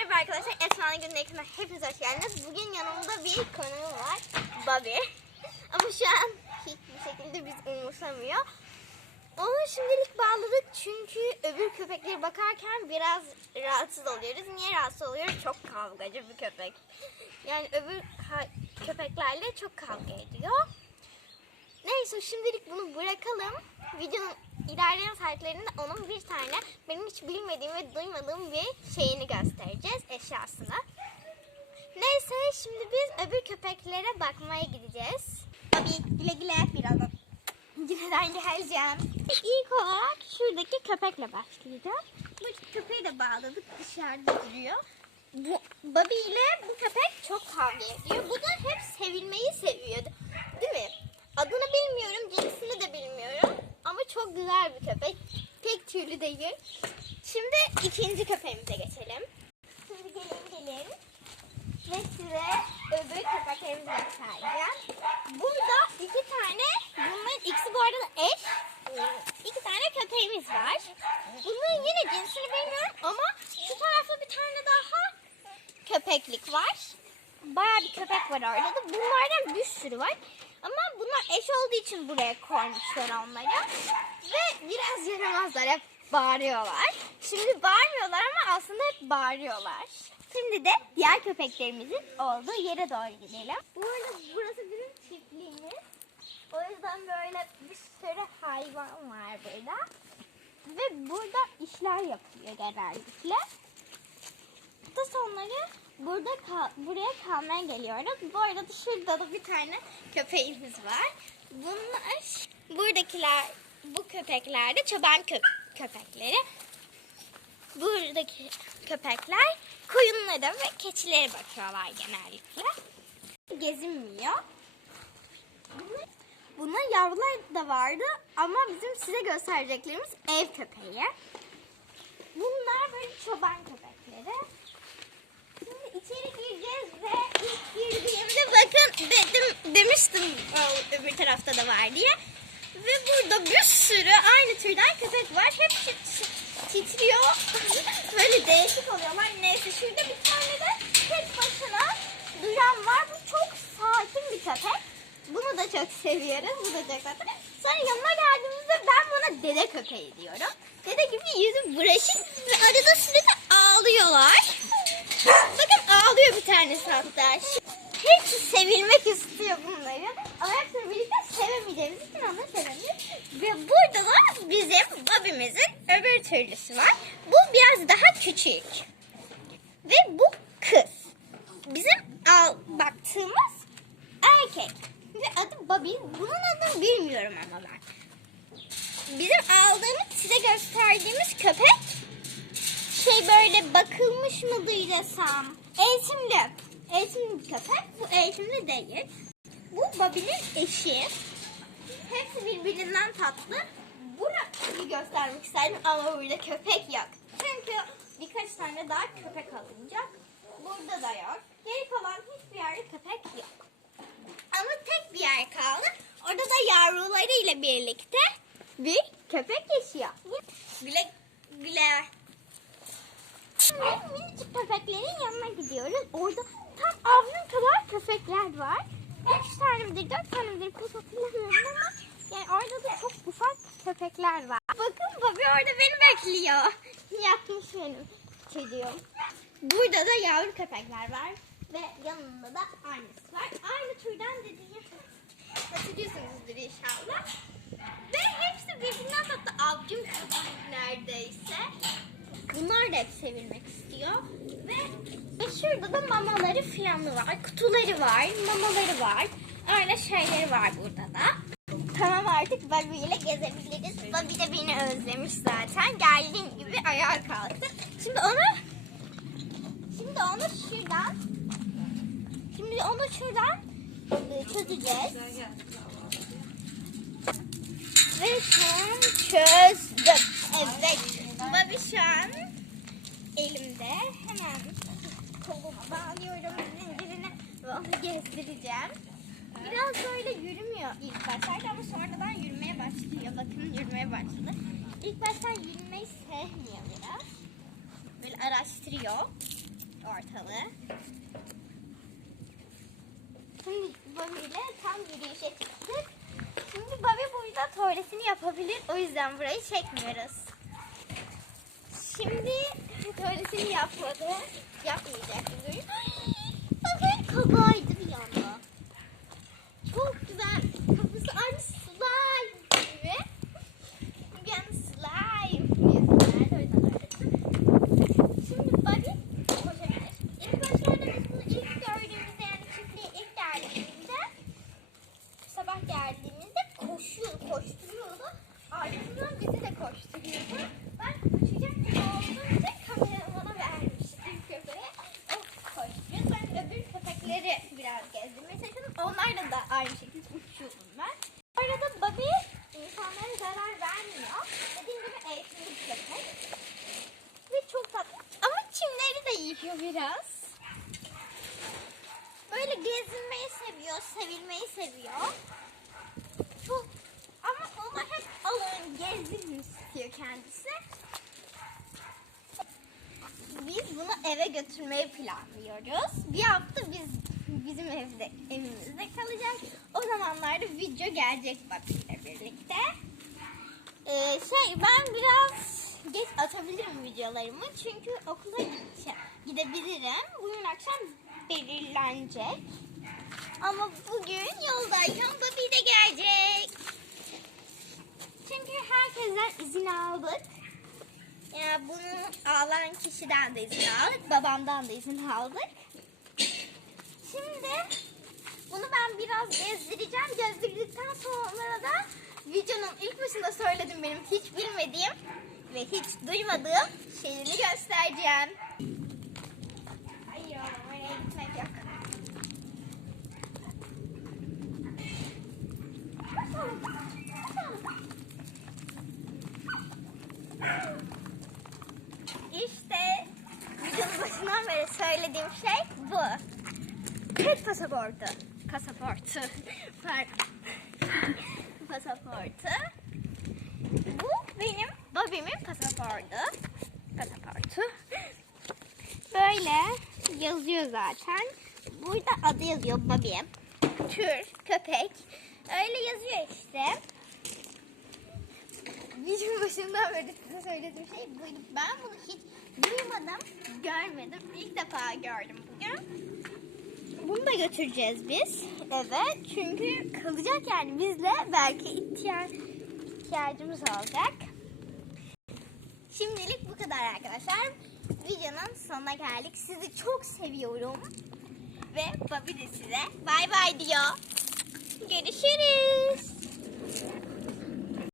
merhaba arkadaşlar. Esma'nın günün ekranına hepiniz hoş geldiniz. Bugün yanımda bir konuğum var. Bobby. Ama şu an hiçbir şekilde biz umursamıyor. Onu şimdilik bağladık çünkü öbür köpekleri bakarken biraz rahatsız oluyoruz. Niye rahatsız oluyoruz? Çok kavgacı bir köpek. Yani öbür köpeklerle çok kavga ediyor. Neyse şimdilik bunu bırakalım. Videonun ilerleyen saatlerinde onun bir tane benim hiç bilmediğim ve duymadığım bir şeyini göstereceğiz eşyasını. Neyse şimdi biz öbür köpeklere bakmaya gideceğiz. Tabii güle güle birazdan. Güle'den geleceğim. İlk olarak şuradaki köpekle başlayacağım. Bu köpeği de bağladık dışarıda duruyor. Bu, Bobby ile bu köpek çok kavga ediyor. Bu da hep sevilmeyi seviyor. Değil mi? Adını bilmiyorum, cinsini de bilmiyorum. Ama çok güzel bir köpek. Tek tüylü değil. Şimdi ikinci köpeğimize geçelim. Şimdi gelin gelin. Ve size öbür köpeklerimizi göstereceğim. Burada iki tane, bunların ikisi bu arada eş. İki tane köpeğimiz var. Bunların yine cinsini bilmiyorum ama şu tarafta bir tane daha köpeklik var. Bayağı bir köpek var orada da. Bunlardan bir sürü var. Ama bunlar eş olduğu için buraya koymuşlar onları. Ve biraz yaramazlar. Hep bağırıyorlar. Şimdi bağırmıyorlar ama aslında hep bağırıyorlar. Şimdi de diğer köpeklerimizin olduğu yere doğru gidelim. Bu arada burası bizim çiftliğimiz. O yüzden böyle bir sürü hayvan var burada. Ve burada işler yapıyor genellikle. Hafta sonları burada kal buraya kalmaya geliyoruz. Bu arada şurada da bir tane köpeğimiz var. Bunlar buradakiler bu köpekler de çoban kö köpekleri. Buradaki köpekler koyunlara ve keçilere bakıyorlar genellikle. Gezinmiyor. Bunun yavrular da vardı ama bizim size göstereceklerimiz ev köpeği. Bunlar böyle çoban köpekleri. İçeri gireceğiz ve ilk girdiğimde bakın dedim demiştim öbür tarafta da var diye. Ve burada bir sürü aynı türden köpek var. Hep tit- titriyor. Böyle değişik oluyorlar. Neyse şurada bir tane de tek başına duran var. Bu çok sakin bir köpek. Bunu da çok seviyoruz. Bu da çok tatlı. Sonra yanına geldiğimizde ben buna dede köpeği diyorum. Dede gibi yüzü bulaşık ve arada sürekli ağlıyorlar. Ağlıyor bir tanesi hatta. Hepsi sevilmek istiyor bunları. Ama hepsini birlikte sevemeyeceğimiz için onları sevemiyoruz. Ve burada da bizim Bobby'mizin öbür türlüsü var. Bu biraz daha küçük. Ve bu kız. Bizim al, baktığımız erkek. Ve adı Bobby. Bunun adını bilmiyorum ama ben. Bizim aldığımız size gösterdiğimiz köpek şey böyle bakılmış mı desem. Eğitimli. Eğitimli bir köpek. Bu eğitimli değil. Bu Bobby'nin eşi. Hepsi birbirinden tatlı. Burayı göstermek isterdim ama burada köpek yok. Çünkü birkaç tane daha köpek alınacak. Burada da yok. Geri kalan hiçbir yerde köpek yok. Ama tek bir yer kaldı. Orada da yavrularıyla birlikte bir köpek yaşıyor. Güle güle. Şimdi minicik köpeklerin yanına gidiyoruz. Orada tam avlun kadar köpekler var. Üç tane midir, dört tane midir pek hatırlamıyorum ama yani orada da çok ufak köpekler var. Bakın Bobby orada beni bekliyor. Yatmış benim çocuğum. Burada da yavru köpekler var. Ve yanında da annesi var. Aynı türden dediğim hatırlıyorsunuzdur inşallah. Ve hepsi birbirinden tatlı avcım köpek neredeyse. Bunlar da hep sevilmek istiyor. Ve, ve şurada da mamaları filanı var. Kutuları var, mamaları var. Öyle şeyleri var burada da. Tamam artık Bobby ile gezebiliriz. Bobby de beni özlemiş zaten. Geldiğim gibi ayağa kalktı. Şimdi onu Şimdi onu şuradan Şimdi onu şuradan e, çözeceğiz. Ve an çözdüm. Evet. Bobby şu an elimde. Hemen koluma bağlıyorum zincirine ve onu gezdireceğim. Biraz böyle yürümüyor ilk başlarda ama sonradan yürümeye başlıyor. Bakın yürümeye başladı. İlk başta yürümeyi sevmiyor biraz. Böyle araştırıyor. ortalığı. Şimdi Bobby ile tam yürüyüşe çıktık. Şimdi Bobby burada tuvaletini yapabilir. O yüzden burayı çekmiyoruz. Şimdi tuvaletini yapmadı. Yapmayacak bugün. Bakın kabaydı bir yanda. Çok güzel. Kafası aynı slime gibi. Bir yana slime. Öğrettim. Şimdi koşabilir. İlk başlarda biz bunu ilk gördüğümüzde yani çiftliğe ilk geldiğimizde sabah geldiğimizde koşuyor, koşturuyordu. Arkasından bizi de koşturuyordu. Ben Onlarla da aynı şekilde uçuyordum ben. Bu arada Bobby insanlara zarar vermiyor. Dediğim gibi eğitimli bir köpek. Ve çok. Ama çimleri de yiyor biraz. Böyle gezinmeyi seviyor, sevilmeyi seviyor. Çok ama ona hep alın, gezdirin istiyor kendisi. Biz bunu eve götürmeyi planlıyoruz. Bir hafta biz bizim evde evimizde kalacak. O zamanlarda video gelecek ile birlikte. Ee, şey ben biraz geç atabilirim videolarımı çünkü okula gidebilirim. Bugün akşam belirlenecek. Ama bugün yoldayken Bobby de gelecek. Çünkü herkesten izin aldık. Ya bunu alan kişiden de izin aldık, babamdan da izin aldık. Şimdi bunu ben biraz gezdireceğim. Gezdirdikten sonra da videonun ilk başında söyledim benim hiç bilmediğim ve hiç duymadığım şeyini göstereceğim. Hayır oğlum oraya gitmek yok. İşte videonun başından beri söylediğim şey bu. Pet pasaportu. Pasaportu. Pasaportu. Bu benim Bobby'min pasaportu. Pasaportu. Böyle yazıyor zaten. Burada adı yazıyor Bobby. Tür, köpek. Öyle yazıyor işte. Videonun başından beri size söylediğim şey buydu. Ben bunu hiç duymadım, görmedim. İlk defa gördüm bugün. Bunu da götüreceğiz biz. Evet çünkü kalacak yani bizle belki ihtiyacımız olacak. Şimdilik bu kadar arkadaşlar. Videonun sonuna geldik. Sizi çok seviyorum. Ve Bobby de size bay bay diyor. Görüşürüz.